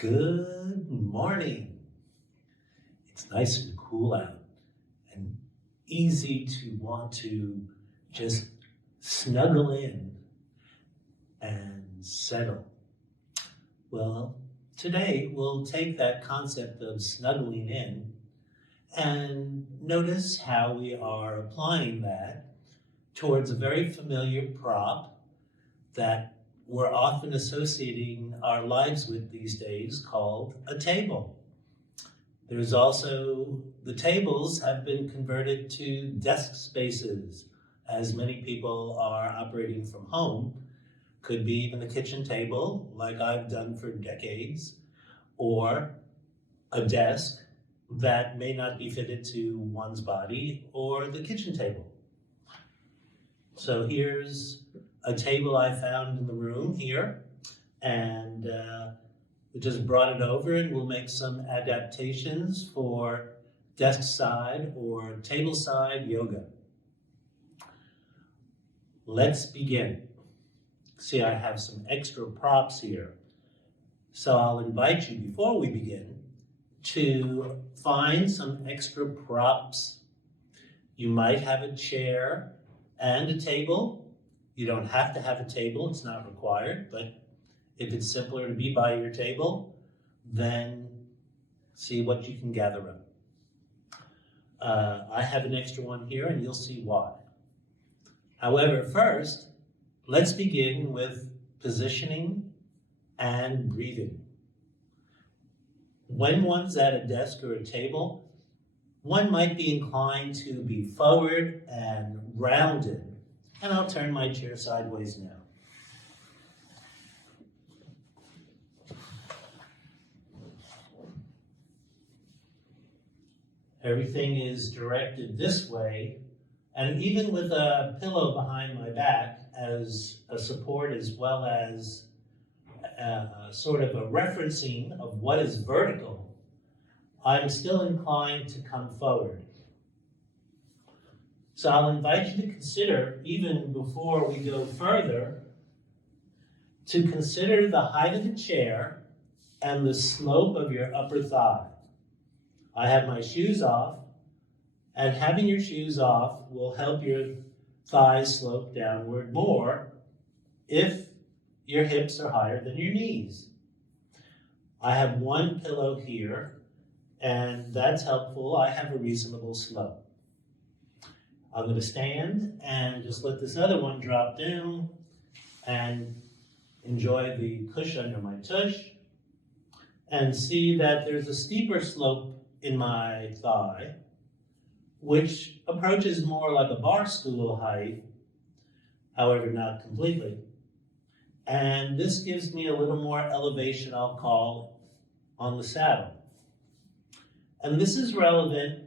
Good morning. It's nice and cool out and easy to want to just snuggle in and settle. Well, today we'll take that concept of snuggling in and notice how we are applying that towards a very familiar prop that we're often associating our lives with these days, called a table. There's also, the tables have been converted to desk spaces, as many people are operating from home. Could be even the kitchen table, like I've done for decades, or a desk that may not be fitted to one's body, or the kitchen table. So here's a table I found in the room here, and we just brought it over, and we'll make some adaptations for desk side or table side yoga. Let's begin. See, I have some extra props here. So I'll invite you, before we begin, to find some extra props. You might have a chair and a table. You don't have to have a table, it's not required, but if it's simpler to be by your table, then see what you can gather up. I have an extra one here, and you'll see why. However, first, let's begin with positioning and breathing. When one's at a desk or a table, one might be inclined to be forward and rounded. And I'll turn my chair sideways now. Everything is directed this way, and even with a pillow behind my back as a support, as well as sort of a referencing of what is vertical, I'm still inclined to come forward. So I'll invite you to consider, even before we go further, to consider the height of the chair and the slope of your upper thigh. I have my shoes off, and having your shoes off will help your thighs slope downward more if your hips are higher than your knees. I have one pillow here, and that's helpful. I have a reasonable slope. I'm going to stand and just let this other one drop down and enjoy the cushion under my tush, and see that there's a steeper slope in my thigh, which approaches more like a bar stool height, however not completely. And this gives me a little more elevation, I'll call, on the saddle. And this is relevant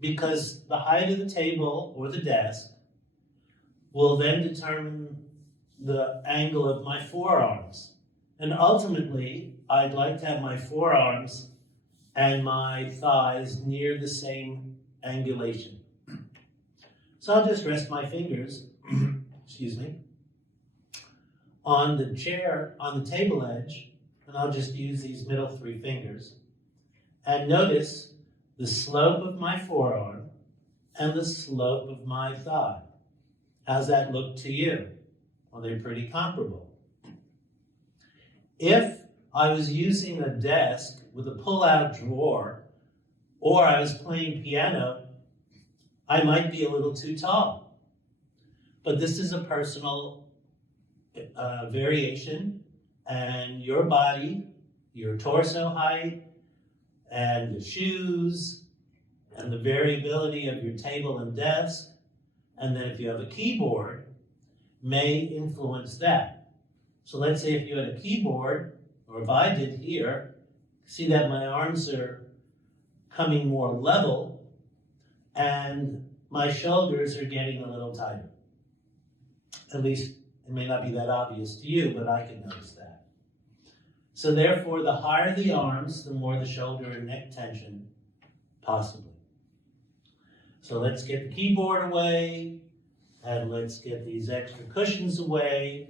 because the height of the table or the desk will then determine the angle of my forearms. And ultimately, I'd like to have my forearms and my thighs near the same angulation. So I'll just rest my fingers, excuse me, on the chair, on the table edge, and I'll just use these middle three fingers. And notice the slope of my forearm and the slope of my thigh. How's that look to you? Well, they're pretty comparable. If I was using a desk with a pull-out drawer, or I was playing piano, I might be a little too tall. But this is a personal variation, and your body, your torso height, and the shoes, and the variability of your table and desk, and then if you have a keyboard, may influence that. So let's say if you had a keyboard, or if I did here, see that my arms are coming more level, and my shoulders are getting a little tighter. At least it may not be that obvious to you, but I can notice that. So therefore, the higher the arms, the more the shoulder and neck tension, possibly. So let's get the keyboard away, and let's get these extra cushions away,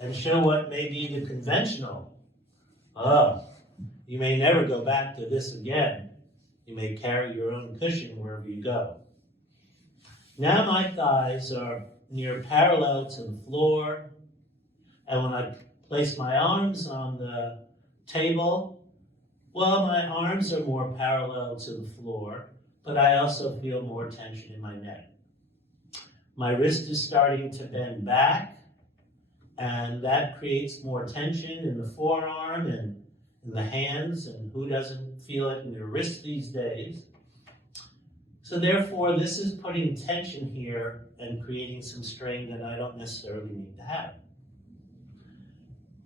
and show what may be the conventional. You may never go back to this again. You may carry your own cushion wherever you go. Now my thighs are near parallel to the floor, and when I place my arms on the table, well, my arms are more parallel to the floor, but I also feel more tension in my neck. My wrist is starting to bend back, and that creates more tension in the forearm and in the hands, and who doesn't feel it in their wrist these days? So therefore, this is putting tension here and creating some strain that I don't necessarily need to have.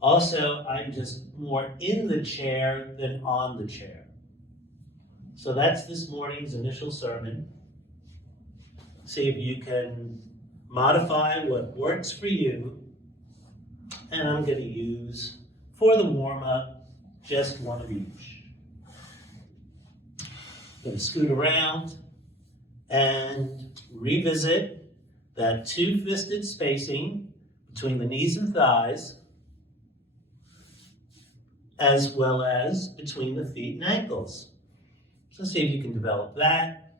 Also, I'm just more in the chair than on the chair. So that's this morning's initial sermon. See if you can modify what works for you. And I'm going to use, for the warm-up, just one of each. I'm going to scoot around and revisit that two-fisted spacing between the knees and thighs, as well as between the feet and ankles. So see if you can develop that.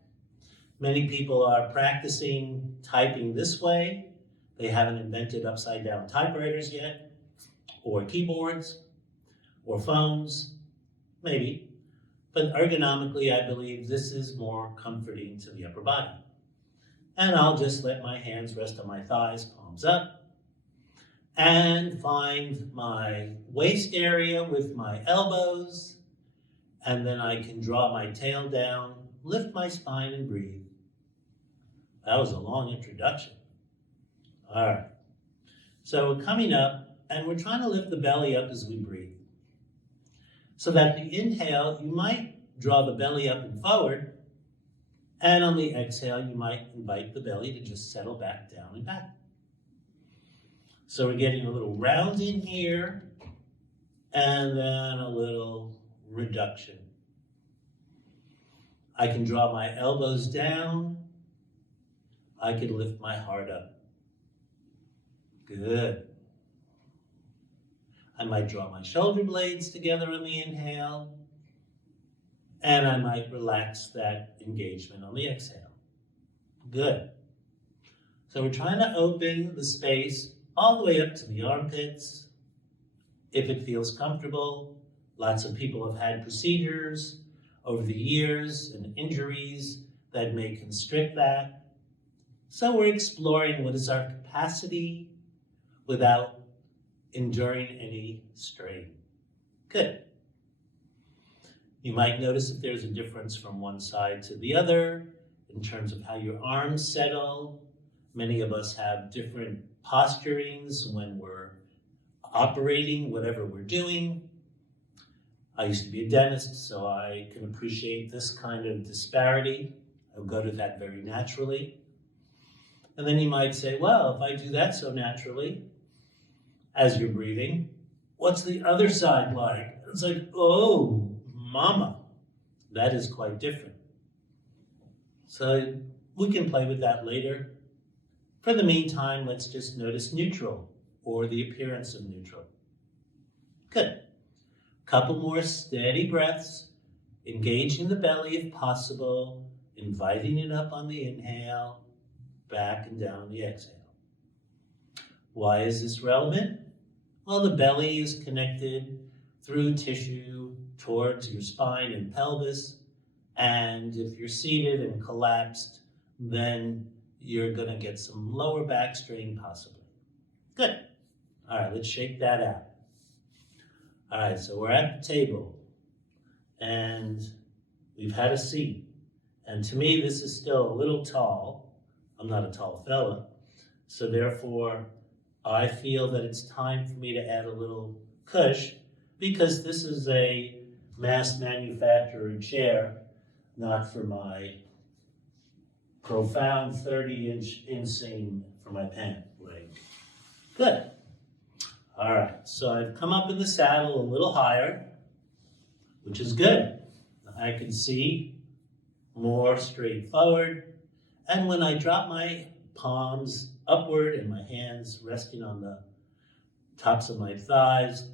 Many people are practicing typing this way. They haven't invented upside-down typewriters yet, or keyboards, or phones, maybe. But ergonomically, I believe this is more comforting to the upper body. And I'll just let my hands rest on my thighs, palms up, and find my waist area with my elbows, and then I can draw my tail down, lift my spine, and breathe. That was a long introduction. All right. So we're coming up, and we're trying to lift the belly up as we breathe. So that the inhale, you might draw the belly up and forward, and on the exhale, you might invite the belly to just settle back down and back. So we're getting a little round in here, and then a little reduction. I can draw my elbows down. I can lift my heart up. Good. I might draw my shoulder blades together on the inhale, and I might relax that engagement on the exhale. Good. So we're trying to open the space all the way up to the armpits, if it feels comfortable. Lots of people have had procedures over the years and injuries that may constrict that. So we're exploring what is our capacity without enduring any strain. Good. You might notice if there's a difference from one side to the other in terms of how your arms settle. Many of us have different posturings when we're operating whatever we're doing. I used to be a dentist, so I can appreciate this kind of disparity. I'll go to that very naturally. And then you might say, well, if I do that so naturally, as you're breathing, what's the other side like? It's like, oh, mama, that is quite different. So we can play with that later. For the meantime, let's just notice neutral, or the appearance of neutral. Good. Couple more steady breaths, engaging the belly if possible, inviting it up on the inhale, back and down on the exhale. Why is this relevant? Well, the belly is connected through tissue towards your spine and pelvis, and if you're seated and collapsed, then you're going to get some lower back strain possibly. Good. All right, let's shake that out. All right, so we're at the table, and we've had a seat. And to me, this is still a little tall. I'm not a tall fella, so therefore, I feel that it's time for me to add a little cush, because this is a mass manufactured chair, not for my profound 30-inch inseam for my pant leg. Good. All right, so I've come up in the saddle a little higher, which is good. I can see more straightforward. And when I drop my palms upward and my hands resting on the tops of my thighs,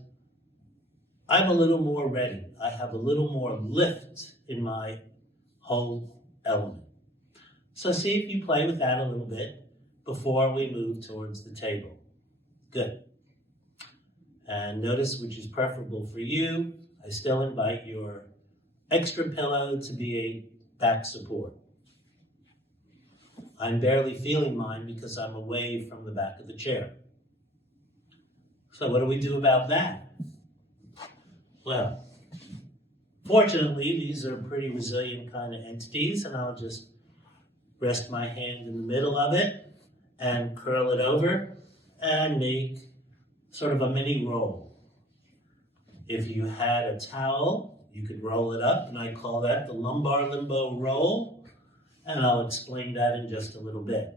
I'm a little more ready. I have a little more lift in my whole element. So see if you play with that a little bit before we move towards the table. Good. And notice which is preferable for you. I still invite your extra pillow to be a back support. I'm barely feeling mine because I'm away from the back of the chair. So what do we do about that? Well, fortunately, these are pretty resilient kind of entities, and I'll just rest my hand in the middle of it and curl it over and make sort of a mini roll. If you had a towel, you could roll it up, and I call that the lumbar limbo roll, and I'll explain that in just a little bit.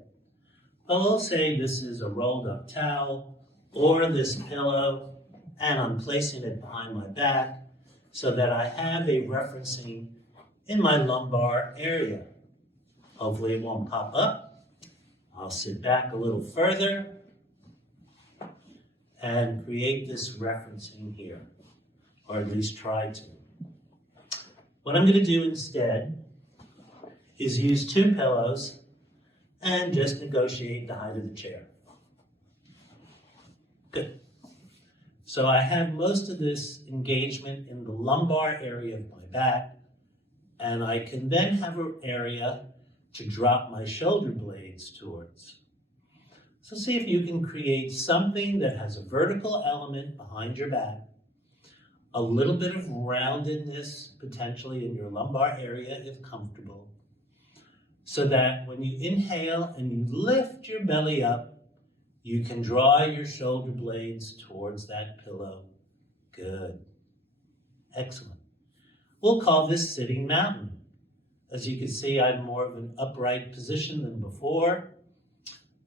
But we'll say this is a rolled up towel or this pillow, and I'm placing it behind my back so that I have a referencing in my lumbar area. Hopefully it won't pop up. I'll sit back a little further and create this referencing here, or at least try to. What I'm going to do instead is use two pillows and just negotiate the height of the chair. Good. So I have most of this engagement in the lumbar area of my back, and I can then have an area to drop my shoulder blades towards. So see if you can create something that has a vertical element behind your back, a little bit of roundedness potentially in your lumbar area if comfortable, so that when you inhale and you lift your belly up, you can draw your shoulder blades towards that pillow. Good. Excellent. We'll call this sitting mountain. As you can see, I'm more of an upright position than before.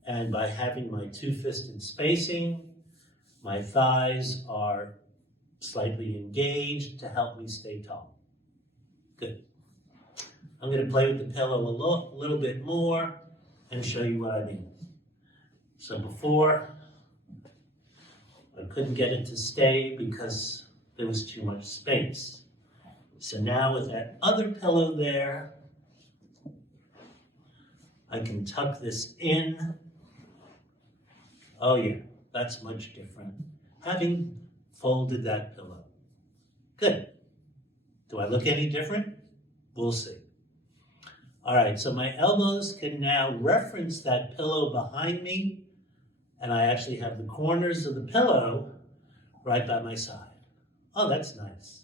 And by having my two-fisted spacing, my thighs are slightly engaged to help me stay tall. Good. I'm going to play with the pillow a little bit more and show you what I mean. So before, I couldn't get it to stay because there was too much space. So now with that other pillow there, I can tuck this in. Oh yeah, that's much different. Having folded that pillow. Good. Do I look any different? We'll see. All right, so my elbows can now reference that pillow behind me, and I actually have the corners of the pillow right by my side. Oh, that's nice.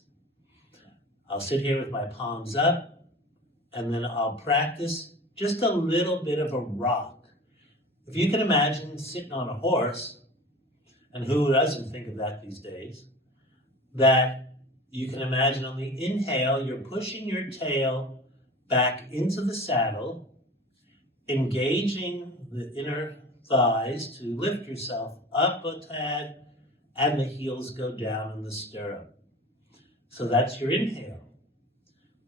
I'll sit here with my palms up, and then I'll practice just a little bit of a rock. If you can imagine sitting on a horse, and who doesn't think of that these days, that you can imagine on the inhale, you're pushing your tail back into the saddle, engaging the inner thighs to lift yourself up a tad, and the heels go down in the stirrup. So that's your inhale.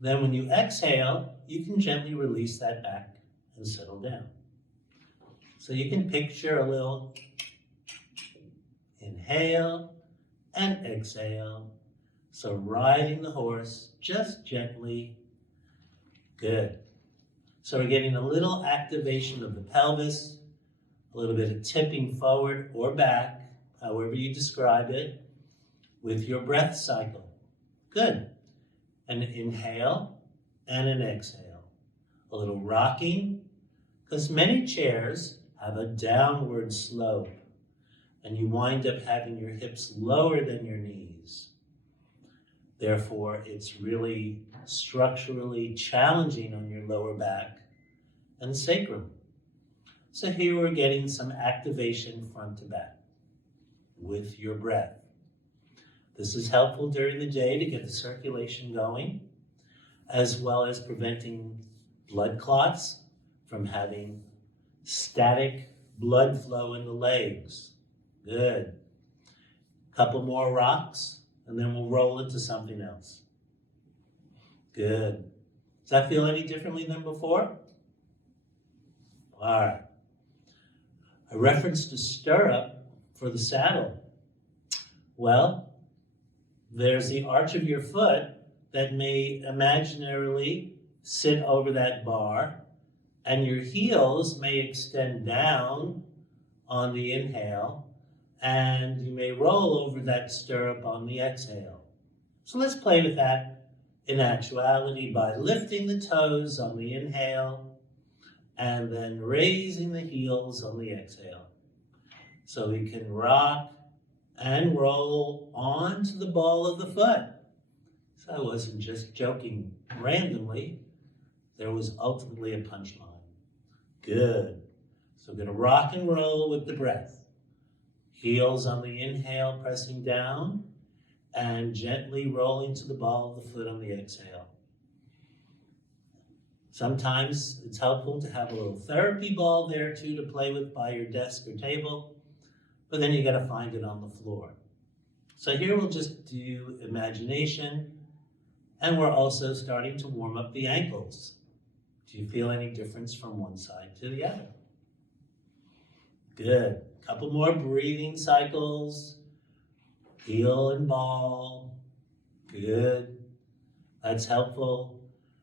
Then when you exhale, you can gently release that back and settle down. So you can picture a little inhale and exhale. So riding the horse just gently. Good. So we're getting a little activation of the pelvis, a little bit of tipping forward or back, however you describe it, with your breath cycle. Good. An inhale and an exhale. A little rocking, because many chairs have a downward slope, and you wind up having your hips lower than your knees. Therefore, it's really structurally challenging on your lower back and sacrum. So here we're getting some activation front to back with your breath. This is helpful during the day to get the circulation going, as well as preventing blood clots from having static blood flow in the legs. Good. Couple more rocks, and then we'll roll into something else. Good. Does that feel any differently than before? All right. I referenced a stirrup for the saddle. Well, there's the arch of your foot that may imaginarily sit over that bar, and your heels may extend down on the inhale, and you may roll over that stirrup on the exhale. So let's play with that in actuality by lifting the toes on the inhale and then raising the heels on the exhale. So we can rock and roll onto the ball of the foot. So I wasn't just joking randomly. There was ultimately a punchline. Good. So we're going to rock and roll with the breath. Heels on the inhale, pressing down, and gently rolling to the ball of the foot on the exhale. Sometimes it's helpful to have a little therapy ball there too to play with by your desk or table, but then you got to find it on the floor. So here we'll just do imagination, and we're also starting to warm up the ankles. Do you feel any difference from one side to the other? Good. Couple more breathing cycles. Heel and ball. Good. That's helpful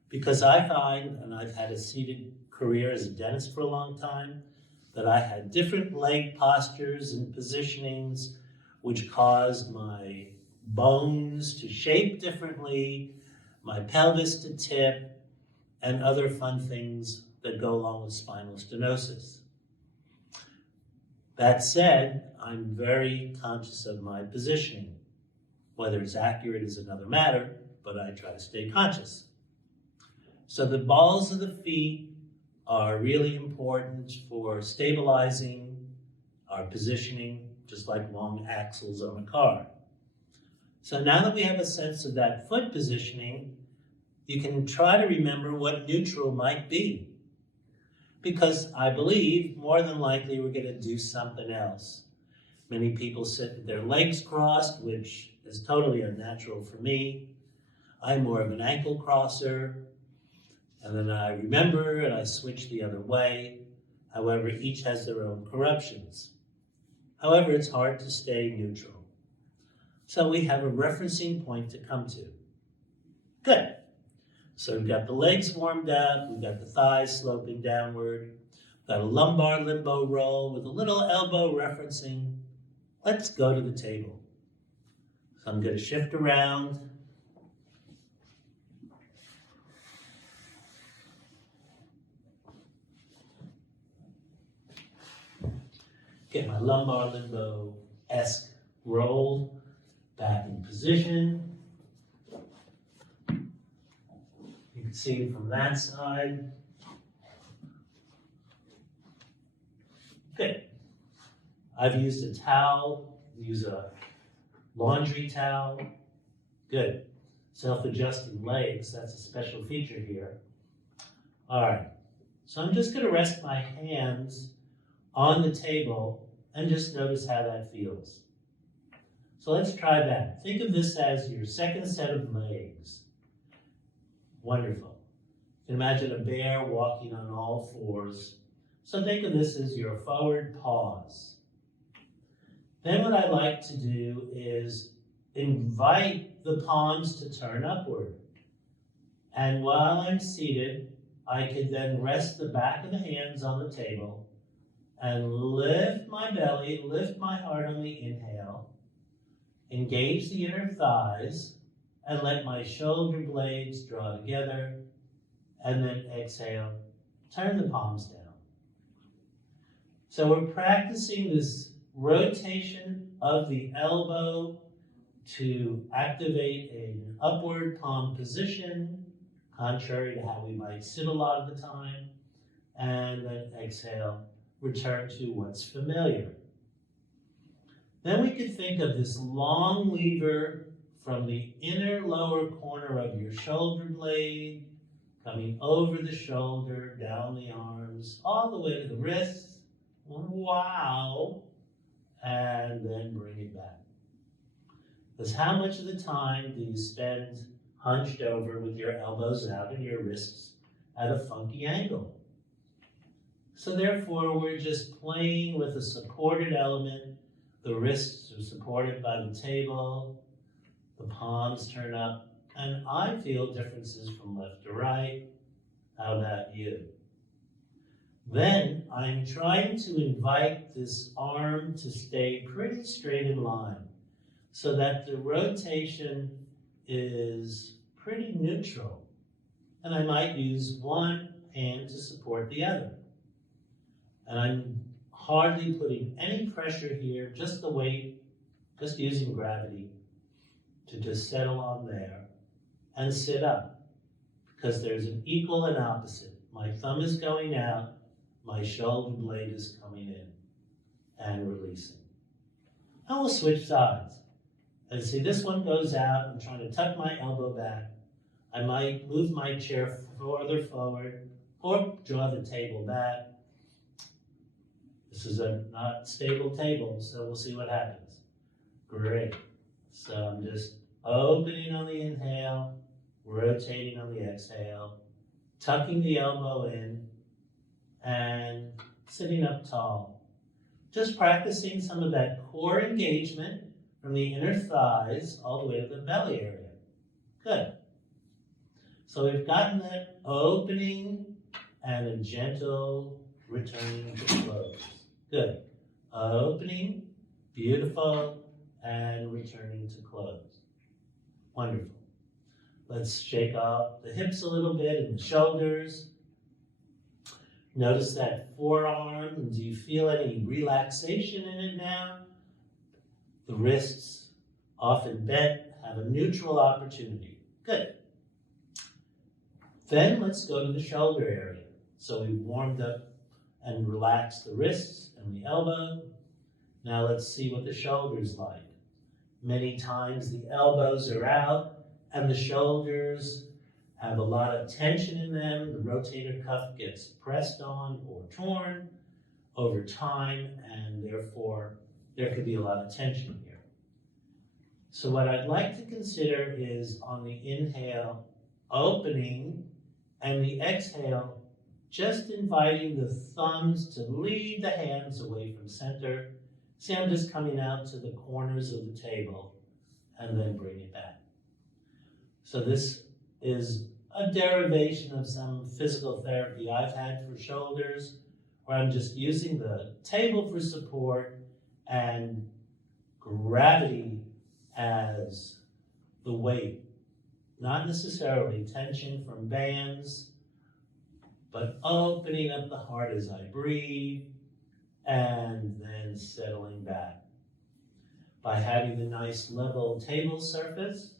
because I find, and I've had a seated career as a dentist for a long time, that I had different leg postures and positionings which caused my bones to shape differently, my pelvis to tip, and other fun things that go along with spinal stenosis. That said, I'm very conscious of my positioning. Whether it's accurate is another matter, but I try to stay conscious. So the balls of the feet are really important for stabilizing our positioning, just like long axles on a car. So now that we have a sense of that foot positioning, you can try to remember what neutral might be. Because I believe more than likely we're going to do something else. Many people sit with their legs crossed, which is totally unnatural for me. I'm more of an ankle crosser. And then I remember and I switch the other way. However, each has their own corruptions. However, it's hard to stay neutral. So we have a referencing point to come to. Good. So we've got the legs warmed up, we've got the thighs sloping downward, we've got a lumbar limbo roll with a little elbow referencing. Let's go to the table. So I'm going to shift around. Get my lumbar limbo-esque roll back in position. You can see it from that side. Good. I've used a towel, use a laundry towel. Good. Self-adjusting legs, that's a special feature here. All right, so I'm just gonna rest my hands on the table and just notice how that feels. So let's try that. Think of this as your second set of legs. Wonderful. You can imagine a bear walking on all fours. So think of this as your forward paws. Then what I like to do is invite the palms to turn upward. And while I'm seated, I could then rest the back of the hands on the table and lift my belly, lift my heart on the inhale, engage the inner thighs, and let my shoulder blades draw together, and then exhale, turn the palms down. So we're practicing this rotation of the elbow to activate an upward palm position, contrary to how we might sit a lot of the time, and then exhale, return to what's familiar. Then we could think of this long lever from the inner lower corner of your shoulder blade, coming over the shoulder, down the arms, all the way to the wrists. Wow. And then bring it back. Because how much of the time do you spend hunched over with your elbows out and your wrists at a funky angle? So therefore, we're just playing with a supported element. The wrists are supported by the table. The palms turn up, and I feel differences from left to right. How about you? Then I'm trying to invite this arm to stay pretty straight in line so that the rotation is pretty neutral. And I might use one hand to support the other. And I'm hardly putting any pressure here, just the weight, just using gravity to just settle on there and sit up, because there's an equal and opposite. My thumb is going out, my shoulder blade is coming in and releasing. And we'll switch sides. And see, this one goes out. I'm trying to tuck my elbow back. I might move my chair further forward or draw the table back. This is a not stable table, so we'll see what happens. Great. So I'm just opening on the inhale, rotating on the exhale, tucking the elbow in, and sitting up tall. Just practicing some of that core engagement from the inner thighs all the way to the belly area. Good. So we've gotten that opening and a gentle returning to close. Good. Opening, beautiful, and returning to close. Wonderful. Let's shake off the hips a little bit and the shoulders. Notice that forearm. Do you feel any relaxation in it now? The wrists, often bent, have a neutral opportunity. Good. Then let's go to the shoulder area. So we've warmed up and relaxed the wrists and the elbow. Now let's see what the shoulder's like. Many times the elbows are out and the shoulders have a lot of tension in them. The rotator cuff gets pressed on or torn over time, and therefore there could be a lot of tension here. So what I'd like to consider is on the inhale, opening, and the exhale, just inviting the thumbs to lead the hands away from center. See, I'm just coming out to the corners of the table and then bring it back. So this is a derivation of some physical therapy I've had for shoulders, where I'm just using the table for support and gravity as the weight. Not necessarily tension from bands, but opening up the heart as I breathe and then settling back. By having a nice level table surface,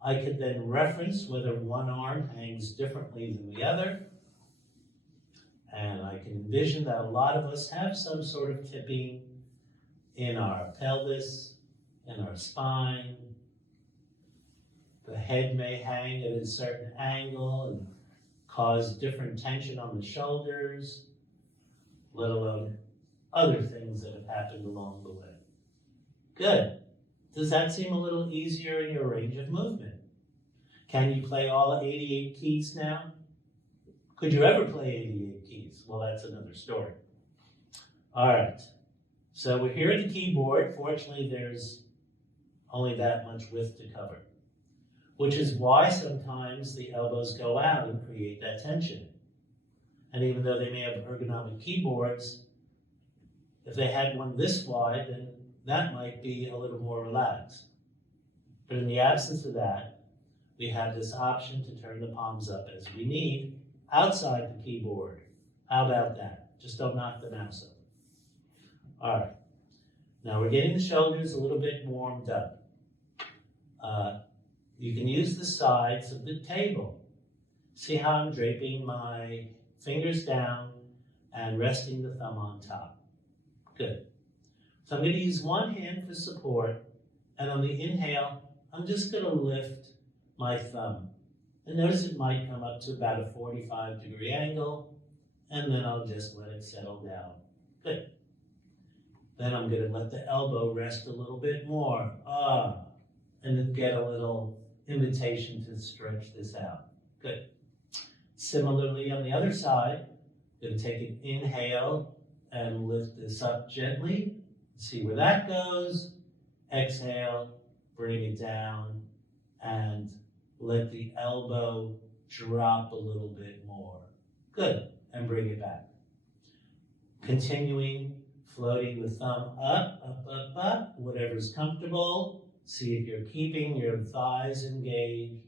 I could then reference whether one arm hangs differently than the other. And I can envision that a lot of us have some sort of tipping in our pelvis, in our spine. The head may hang at a certain angle and cause different tension on the shoulders, let alone other things that have happened along the way. Good. Does that seem a little easier in your range of movement? Can you play all 88 keys now? Could you ever play 88 keys? Well, that's another story. All right. So we're here at the keyboard. Fortunately, there's only that much width to cover, which is why sometimes the elbows go out and create that tension. And even though they may have ergonomic keyboards, if they had one this wide, then that might be a little more relaxed. But in the absence of that, we have this option to turn the palms up as we need outside the keyboard. How about that? Just don't knock the mouse over. All right. Now we're getting the shoulders a little bit warmed up. You can use the sides of the table. See how I'm draping my fingers down and resting the thumb on top. Good. So I'm going to use one hand for support, and on the inhale, I'm just going to lift my thumb. And notice it might come up to about a 45-degree angle, and then I'll just let it settle down. Good. Then I'm going to let the elbow rest a little bit more. And then get a little invitation to stretch this out. Good. Similarly, on the other side, I'm going to take an inhale and lift this up gently. See where that goes. Exhale, bring it down, and let the elbow drop a little bit more. Good, and bring it back. Continuing, floating the thumb up, up, up, up, whatever's comfortable. See if you're keeping your thighs engaged.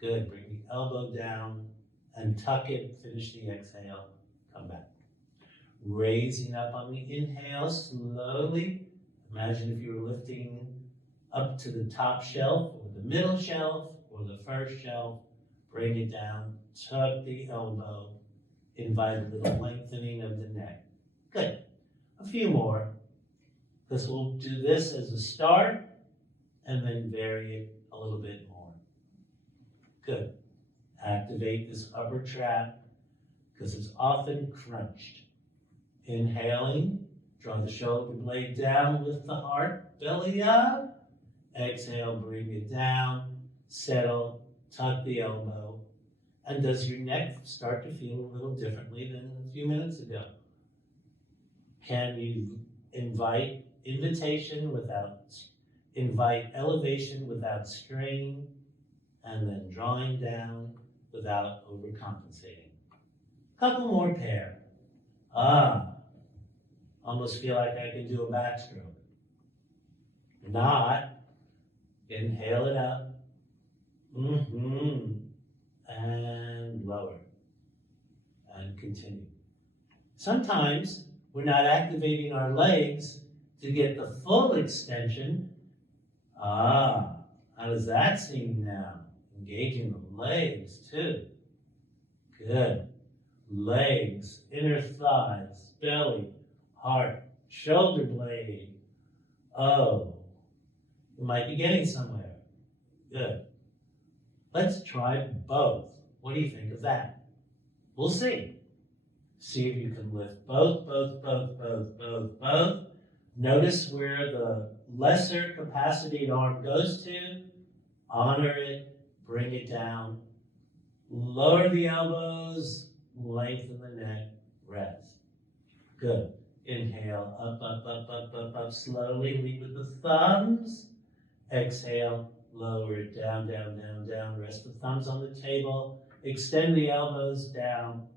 Good, bring the elbow down and tuck it, finish the exhale, come back. Raising up on the inhale, slowly. Imagine if you were lifting up to the top shelf, or the middle shelf, or the first shelf. Bring it down, tuck the elbow, invite a little lengthening of the neck. Good. A few more, because we'll do this as a start, and then vary it a little bit more. Good. Activate this upper trap, because it's often crunched. Inhaling, draw the shoulder blade down, lift the heart, belly up. Exhale, bring it down, settle, tuck the elbow. And does your neck start to feel a little differently than a few minutes ago? Can you invite elevation without strain, and then drawing down without overcompensating? Couple more pair. Almost feel like I can do a backstroke. Not. Inhale it up. And lower. And continue. Sometimes we're not activating our legs to get the full extension. How does that seem now? Engaging the legs too. Good. Legs, inner thighs, belly, heart, shoulder blade. Oh, you might be getting somewhere. Good. Let's try both. What do you think of that? We'll see. See if you can lift both. Notice where the lesser capacity arm goes to. Honor it, bring it down. Lower the elbows, lengthen the neck, rest. Good. Inhale, up, slowly, lead with the thumbs. Exhale, lower it down, rest the thumbs on the table. Extend the elbows down.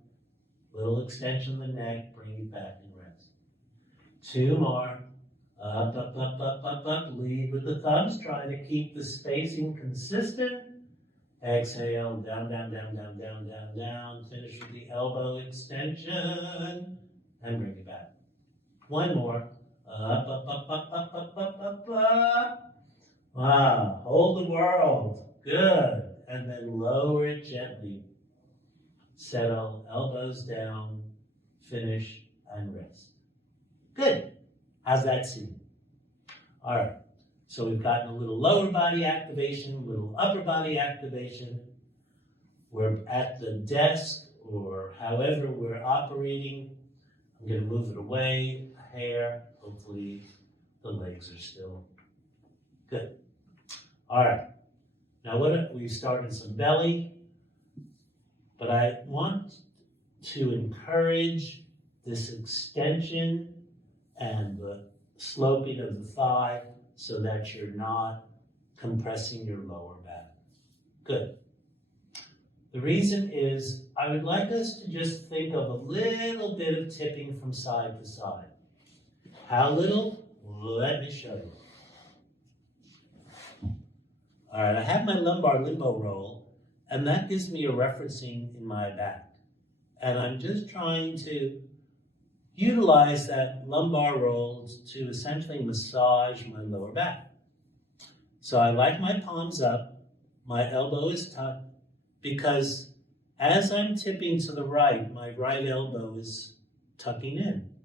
Little extension of the neck, bring it back and rest. Two more. Up, lead with the thumbs. Try to keep the spacing consistent. Exhale, down. Finish with the elbow extension and bring it back. One more. Up. Wow, hold the world. Good. And then lower it gently. Settle, elbows down, finish, and rest. Good. How's that seem? All right. So we've gotten a little lower body activation, a little upper body activation. We're at the desk or however we're operating. I'm going to move it away a hair. Hopefully the legs are still good. All right. Now we started some belly, but I want to encourage this extension and the sloping of the thigh so that you're not compressing your lower back. Good. The reason is I would like us to just think of a little bit of tipping from side to side. How little? Let me show you. All right, I have my lumbar limbo roll, and that gives me a referencing in my back. And I'm just trying to utilize that lumbar roll to essentially massage my lower back. So I like my palms up, my elbow is tucked, because as I'm tipping to the right, my right elbow is tucking in.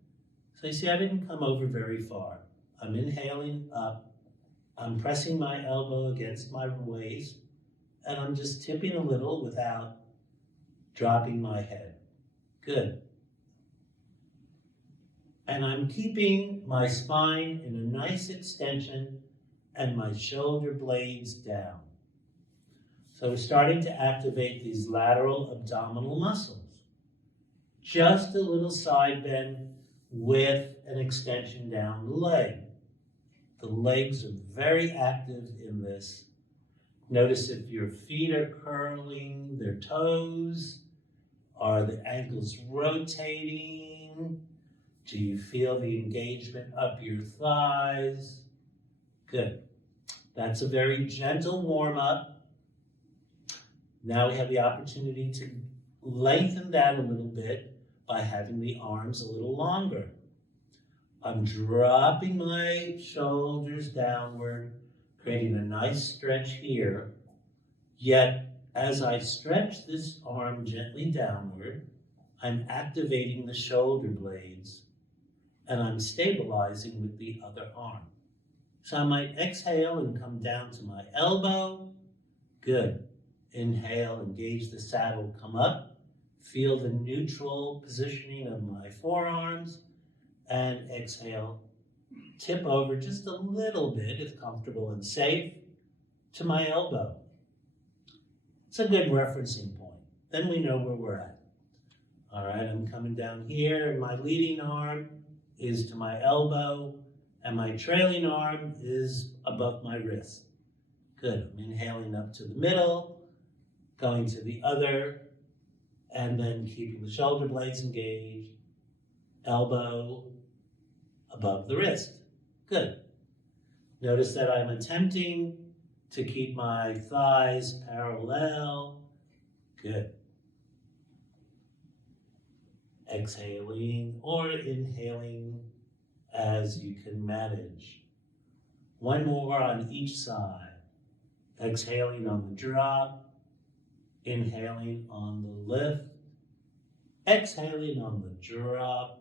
So you see, I didn't come over very far. I'm inhaling up, I'm pressing my elbow against my waist, and I'm just tipping a little without dropping my head. Good. And I'm keeping my spine in a nice extension and my shoulder blades down. So we're starting to activate these lateral abdominal muscles. Just a little side bend with an extension down the leg. The legs are very active in this. Notice if your feet are curling, their toes. Are the ankles rotating? Do you feel the engagement up your thighs? Good. That's a very gentle warm-up. Now we have the opportunity to lengthen that a little bit by having the arms a little longer. I'm dropping my shoulders downward, creating a nice stretch here. Yet, as I stretch this arm gently downward, I'm activating the shoulder blades and I'm stabilizing with the other arm. So I might exhale and come down to my elbow. Good. Inhale, engage the saddle, come up. Feel the neutral positioning of my forearms. And exhale, tip over just a little bit, if comfortable and safe, to my elbow. It's a good referencing point. Then we know where we're at. All right, I'm coming down here, and my leading arm is to my elbow, and my trailing arm is above my wrist. Good. I'm inhaling up to the middle, going to the other, and then keeping the shoulder blades engaged, elbow above the wrist. Good. Notice that I'm attempting to keep my thighs parallel. Good. Exhaling or inhaling as you can manage. One more on each side. Exhaling on the drop, inhaling on the lift, exhaling on the drop,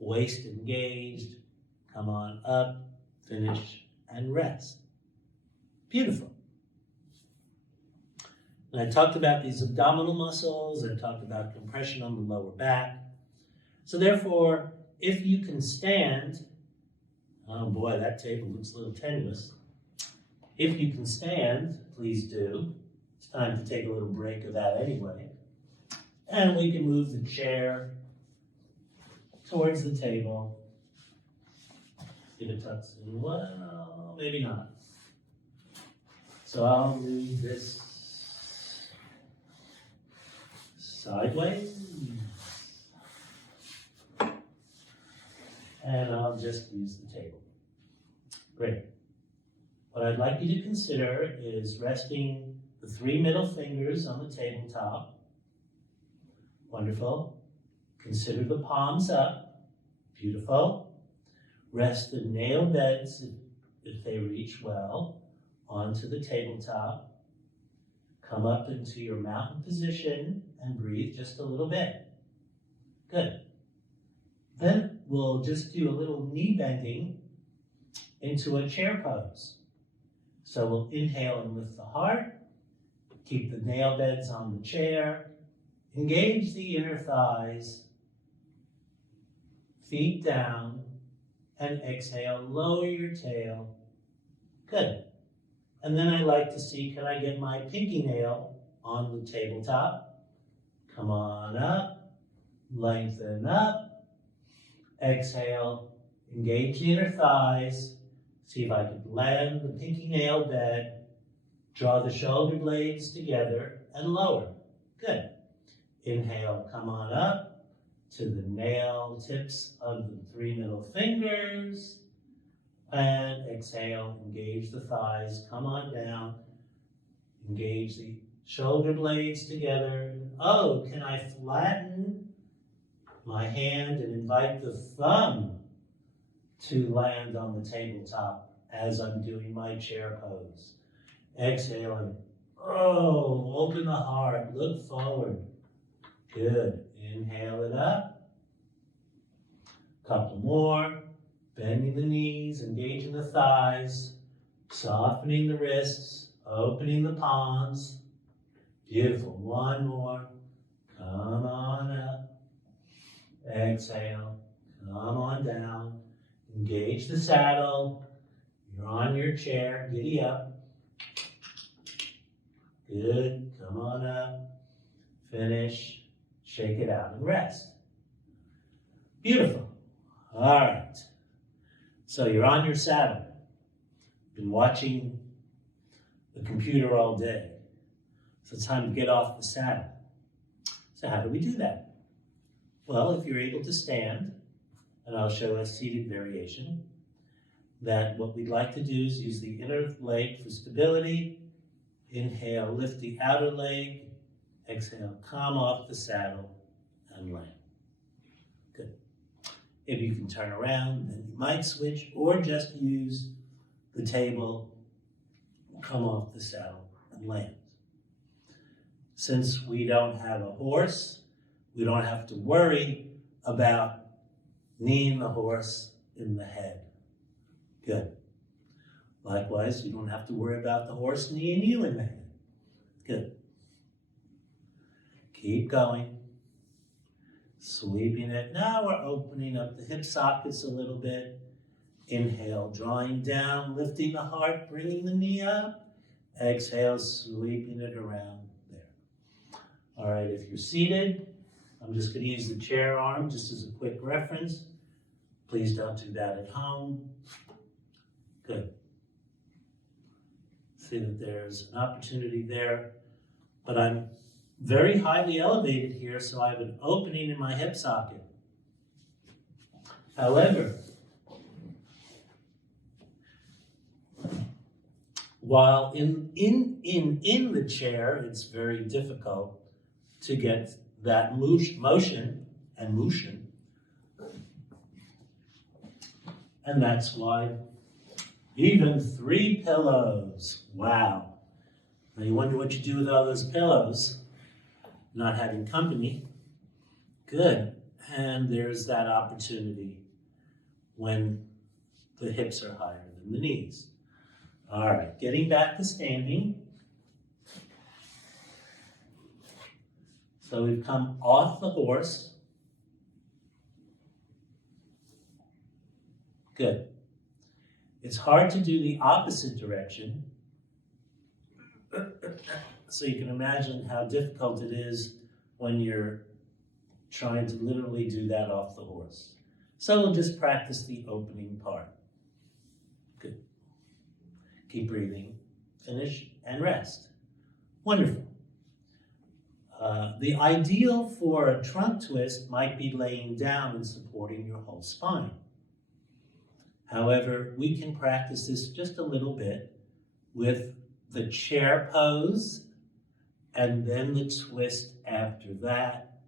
waist engaged, come on up, finish, and rest. Beautiful. And I talked about these abdominal muscles, I talked about compression on the lower back. So therefore, if you can stand, oh boy, that table looks a little tenuous. If you can stand, please do. It's time to take a little break of that anyway. And we can move the chair towards the table. If it tucks in, well, maybe not. So I'll move this sideways. And I'll just use the table. Great. What I'd like you to consider is resting the 3 middle fingers on the tabletop. Wonderful. Consider the palms up. Beautiful. Rest the nail beds, if they reach well, onto the tabletop. Come up into your mountain position and breathe just a little bit. Good. Then we'll just do a little knee bending into a chair pose. So we'll inhale and lift the heart, keep the nail beds on the chair, engage the inner thighs, feet down, and exhale, lower your tail. Good. And then I like to see, can I get my pinky nail on the tabletop? Come on up, lengthen up, exhale, engage the inner thighs, see if I can land the pinky nail bed, draw the shoulder blades together, and lower. Good. Inhale, come on up to the nail tips of the 3 middle fingers. And exhale, engage the thighs, come on down. Engage the shoulder blades together. Oh, can I flatten my hand and invite the thumb to land on the tabletop as I'm doing my chair pose. Exhaling. Oh, open the heart, look forward. Good. Inhale it up. Couple more. Bending the knees, engaging the thighs, softening the wrists, opening the palms. Beautiful. One more. Come on up. Exhale. Come on down. Engage the saddle. You're on your chair. Giddy up. Good. Come on up. Finish. Shake it out and rest. Beautiful. All right. So you're on your saddle. Been watching the computer all day. So it's time to get off the saddle. So how do we do that? Well, if you're able to stand, and I'll show a seated variation, that what we'd like to do is use the inner leg for stability. Inhale, lift the outer leg. Exhale, come off the saddle and land. Good. If you can turn around, then you might switch or just use the table, come off the saddle and land. Since we don't have a horse, we don't have to worry about kneeing the horse in the head. Good. Likewise, you don't have to worry about the horse kneeing you in the head. Good. Keep going. Sweeping it. Now we're opening up the hip sockets a little bit. Inhale, drawing down, lifting the heart, bringing the knee up. Exhale, sweeping it around there. All right, if you're seated, I'm just going to use the chair arm just as a quick reference. Please don't do that at home. Good. See that there's an opportunity there, but I'm very highly elevated here, so I have an opening in my hip socket. However, while in the chair, it's very difficult to get that motion, and that's why even 3 pillows. Wow. Now you wonder what you do with all those pillows, not having company. Good. And there's that opportunity when the hips are higher than the knees. All right, getting back to standing. So we've come off the horse. Good. It's hard to do the opposite direction. So you can imagine how difficult it is when you're trying to literally do that off the horse. So we'll just practice the opening part. Good. Keep breathing, finish, and rest. Wonderful. The ideal for a trunk twist might be laying down and supporting your whole spine. However, we can practice this just a little bit with the chair pose and then the twist after that,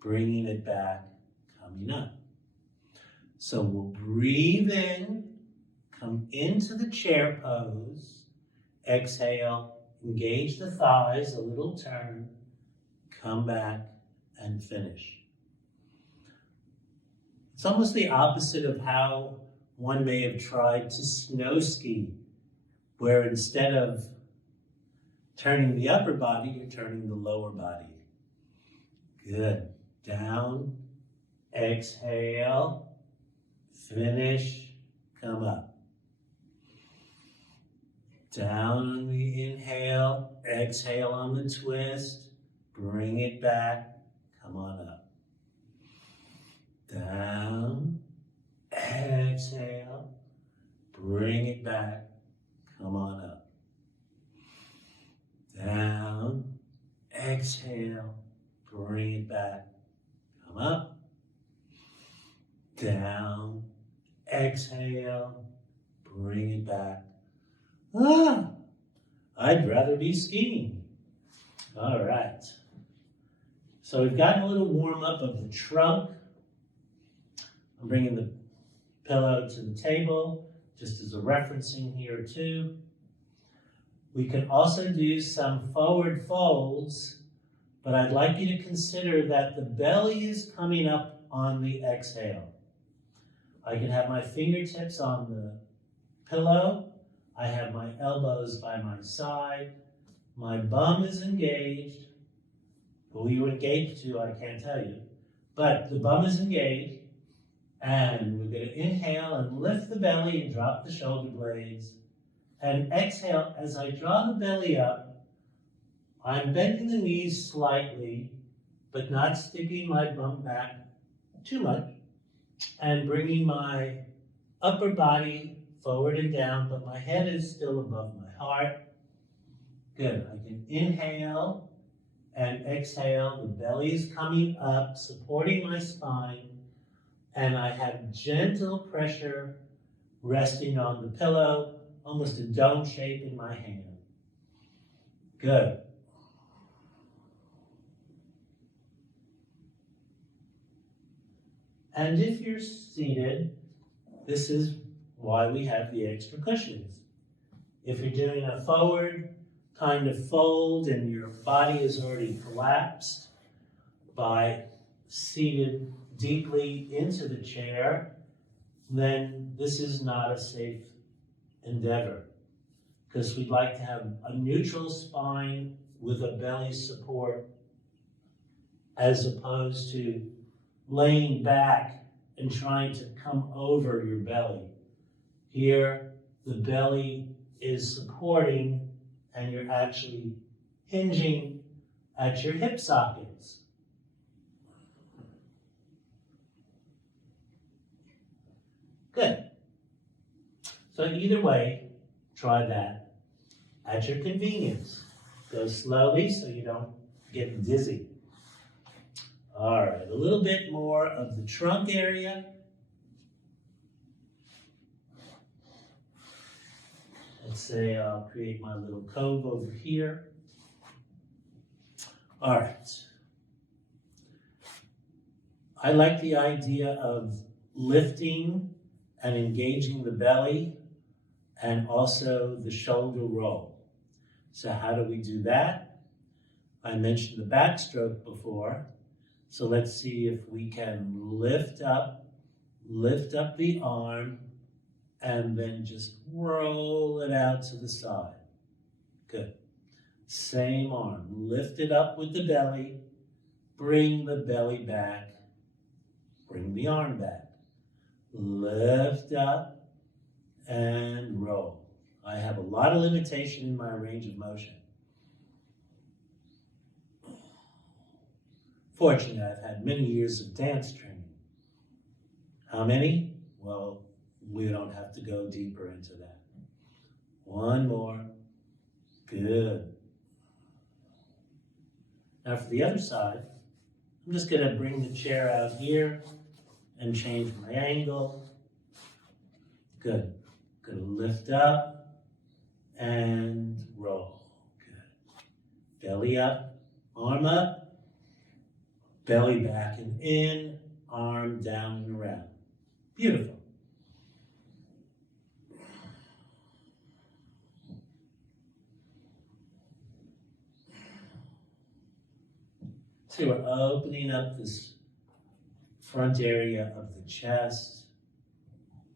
bringing it back, coming up. So we'll breathe in, come into the chair pose, exhale, engage the thighs, a little turn, come back and finish. It's almost the opposite of how one may have tried to snow ski, where instead of turning the upper body, you're turning the lower body. Good. Down, exhale, finish, come up. Down on the inhale, exhale on the twist, bring it back, come on up. Down, exhale, bring it back, come on up. Down, exhale, bring it back, come up. Down, exhale, bring it back. I'd rather be skiing. All right. So we've gotten a little warm up of the trunk. I'm bringing the pillow to the table, just as a referencing here too. We can also do some forward folds, but I'd like you to consider that the belly is coming up on the exhale. I can have my fingertips on the pillow. I have my elbows by my side. My bum is engaged. Who you engaged to, I can't tell you. But the bum is engaged. And we're going to inhale and lift the belly and drop the shoulder blades. And exhale, as I draw the belly up, I'm bending the knees slightly, but not sticking my bum back too much, and bringing my upper body forward and down, but my head is still above my heart. Good. I can inhale and exhale. The belly is coming up, supporting my spine, and I have gentle pressure resting on the pillow, almost a dome shape in my hand. Good. And if you're seated, this is why we have the extra cushions. If you're doing a forward kind of fold and your body is already collapsed by seated deeply into the chair, then this is not a safe endeavor, because we'd like to have a neutral spine with a belly support as opposed to laying back and trying to come over your belly. Here, the belly is supporting and you're actually hinging at your hip sockets. Good. So either way, try that at your convenience. Go slowly so you don't get dizzy. All right, a little bit more of the trunk area. Let's say I'll create my little cove over here. All right. I like the idea of lifting and engaging the belly and also the shoulder roll. So how do we do that? I mentioned the backstroke before. So let's see if we can lift up the arm and then just roll it out to the side. Good. Same arm. Lift it up with the belly. Bring the belly back. Bring the arm back. Lift up and roll. I have a lot of limitation in my range of motion. Fortunately, I've had many years of dance training. How many? Well, we don't have to go deeper into that. One more. Good. Now for the other side, I'm just going to bring the chair out here and change my angle. Good. Going to lift up and roll. Good. Belly up, arm up. Belly back and in, arm down and around. Beautiful. So we're opening up this front area of the chest,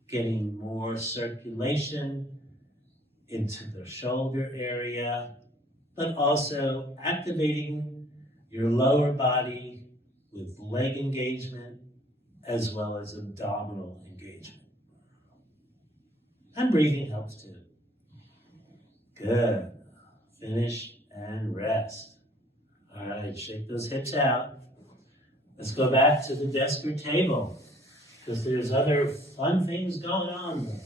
getting more circulation into the shoulder area, but also activating your lower body with leg engagement as well as abdominal engagement. And breathing helps too. Good. Finish and rest. All right, shake those hips out. Let's go back to the desk or table, because there's other fun things going on there.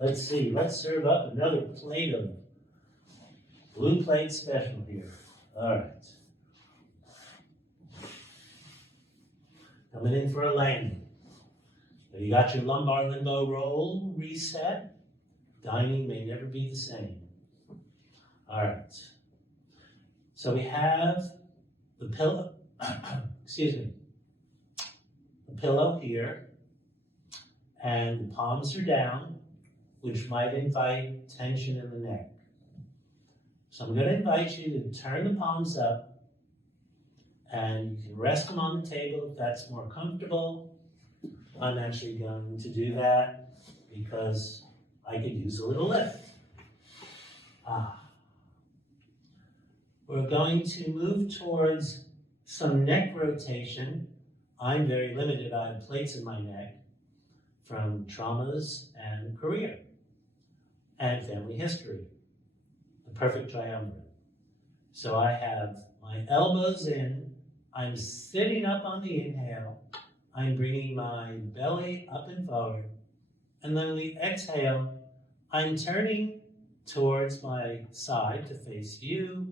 Let's see, let's serve up another plate of Blue Plate Special here. All right. Coming in for a landing. Now you got your lumbar limbo roll reset. Dining may never be the same. All right. So we have the pillow, excuse me, the pillow here, and the palms are down, which might invite tension in the neck. So I'm going to invite you to turn the palms up, and you can rest them on the table if that's more comfortable. I'm actually going to do that because I could use a little lift. We're going to move towards some neck rotation. I'm very limited. I have plates in my neck from traumas and career and family history. The perfect triumvirate. So I have my elbows in. I'm sitting up on the inhale. I'm bringing my belly up and forward. And then on the exhale, I'm turning towards my side to face you,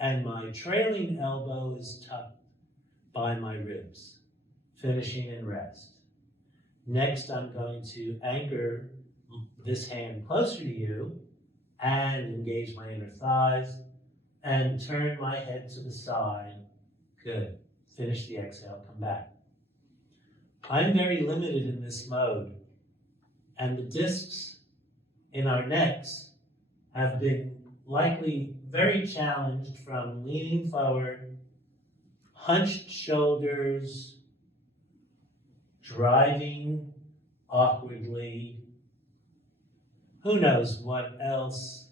and my trailing elbow is tucked by my ribs, finishing in rest. Next, I'm going to anchor this hand closer to you and engage my inner thighs and turn my head to the side. Good. Finish the exhale, come back. I'm very limited in this mode, and the discs in our necks have been likely very challenged from leaning forward, hunched shoulders, driving awkwardly, who knows what else.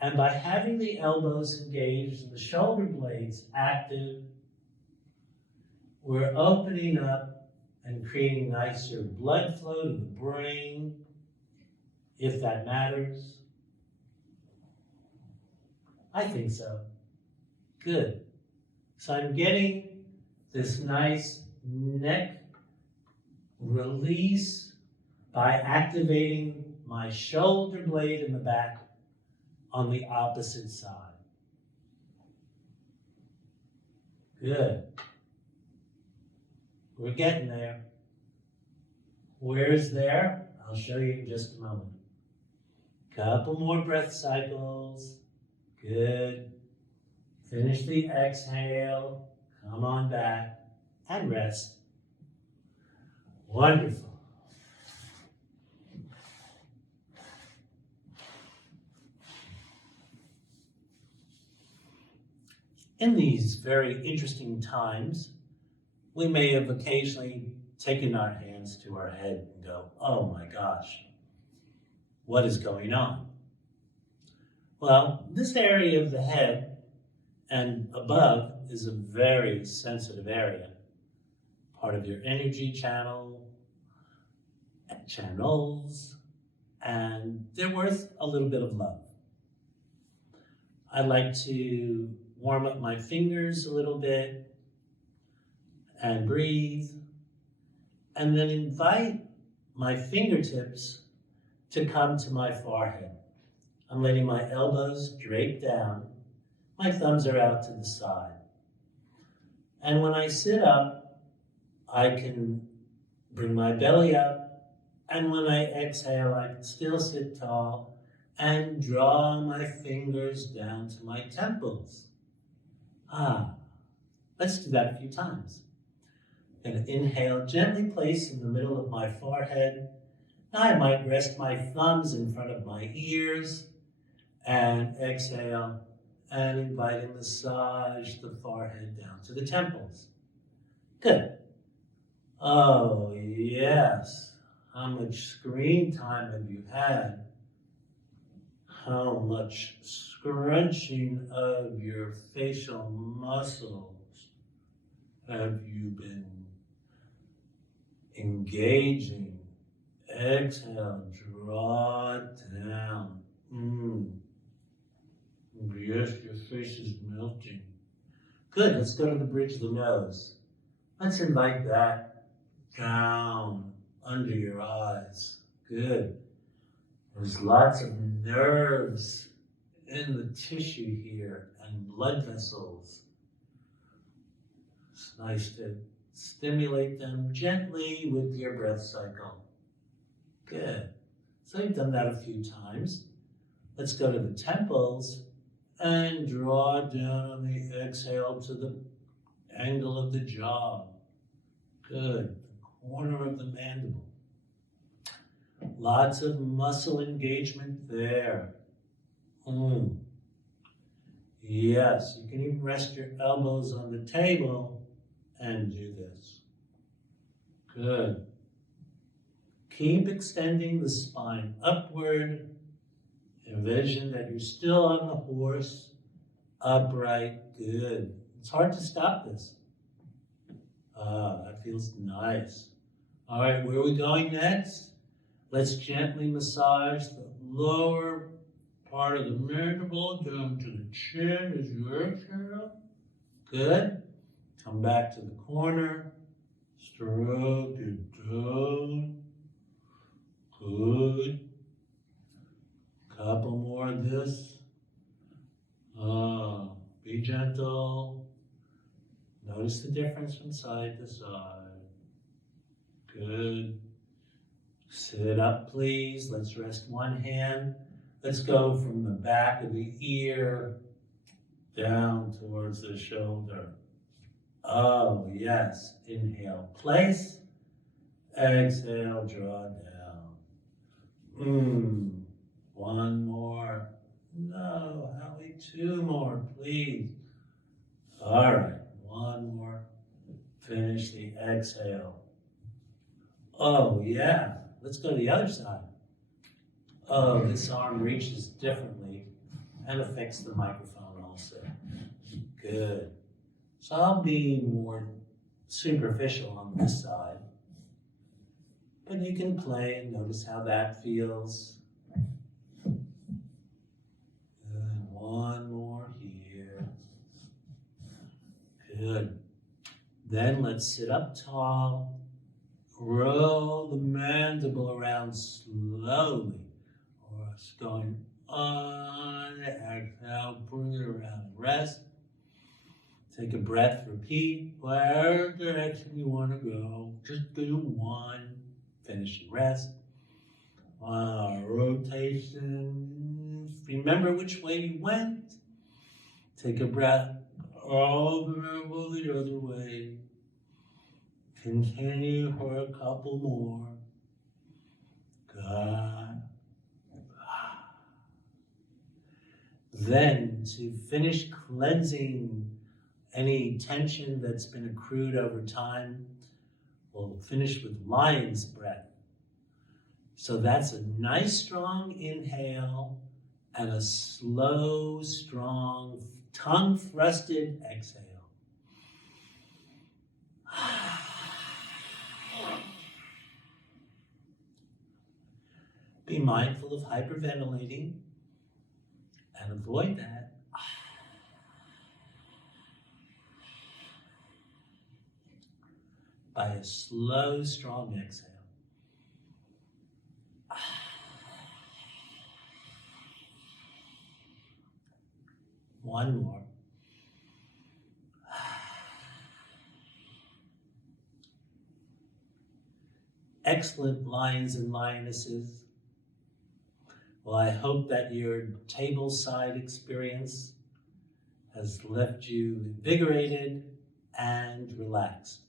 And by having the elbows engaged and the shoulder blades active, we're opening up and creating nicer blood flow to the brain, if that matters. I think so. Good. So I'm getting this nice neck release by activating my shoulder blade in the back on the opposite side. Good. We're getting there. Where's there? I'll show you in just a moment. Couple more breath cycles. Good. Finish the exhale. Come on back and rest. Wonderful. In these very interesting times, we may have occasionally taken our hands to our head and go, oh my gosh, what is going on? Well, this area of the head and above is a very sensitive area, part of your energy channels, and they're worth a little bit of love. I like to warm up my fingers a little bit and breathe, and then invite my fingertips to come to my forehead. I'm letting my elbows drape down. My thumbs are out to the side. And when I sit up, I can bring my belly up, and when I exhale, I can still sit tall and draw my fingers down to my temples. Let's do that a few times. I'm going to inhale, gently place in the middle of my forehead. Now I might rest my thumbs in front of my ears and exhale and invite and massage the forehead down to the temples. Good. Oh, yes. How much screen time have you had? How much scrunching of your facial muscles have you been engaging? Exhale, draw down. Yes, your face is melting. Good, let's go to the bridge of the nose. Let's invite that down under your eyes. Good. There's lots of nerves in the tissue here and blood vessels. It's nice to stimulate them gently with your breath cycle. Good. So you've done that a few times. Let's go to the temples and draw down on the exhale to the angle of the jaw. Good. The corner of the mandible. Lots of muscle engagement there. Yes, you can even rest your elbows on the table and do this. Good. Keep extending the spine upward. Envision that you're still on the horse, upright. Good. It's hard to stop this. That feels nice. All right, where are we going next? Let's gently massage the lower part of the mandible down to the chin as you exhale. Good. Come back to the corner. Stroke it down. gentle. Notice the difference from side to side. Good. Sit up, please. Let's rest one hand. Let's go from the back of the ear down towards the shoulder. Oh, yes. Inhale, place. Exhale, draw down. One more. No, Howie, two more, please. All right, one more. Finish the exhale. Oh, yeah. Let's go to the other side. Oh, this arm reaches differently and affects the microphone also. Good. So I'll be more superficial on this side. But you can play and notice how that feels. Good. One more here. Good. Then let's sit up tall. Roll the mandible around slowly. Or it's going on. Exhale, bring it around. Rest. Take a breath. Repeat. Whatever direction you want to go. Just do one. Finish and rest. Rotation. Remember which way you went. Take a breath. All the other way. Continue for a couple more. Good. Then, to finish cleansing any tension that's been accrued over time, we'll finish with lion's breath. So that's a nice strong inhale and a slow, strong, tongue-thrusted exhale. Be mindful of hyperventilating and avoid that. By a slow, strong exhale. One more. Excellent lions and lionesses. Well, I hope that your tableside experience has left you invigorated and relaxed.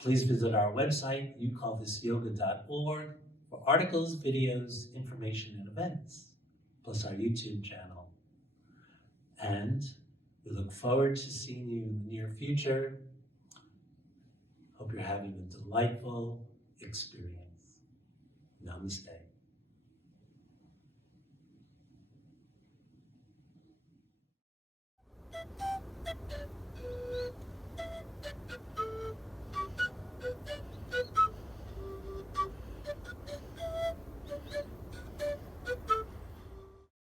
Please visit our website, youcallthisyoga.org, for articles, videos, information, and events, plus our YouTube channel. And we look forward to seeing you in the near future. Hope you're having a delightful experience. Namaste.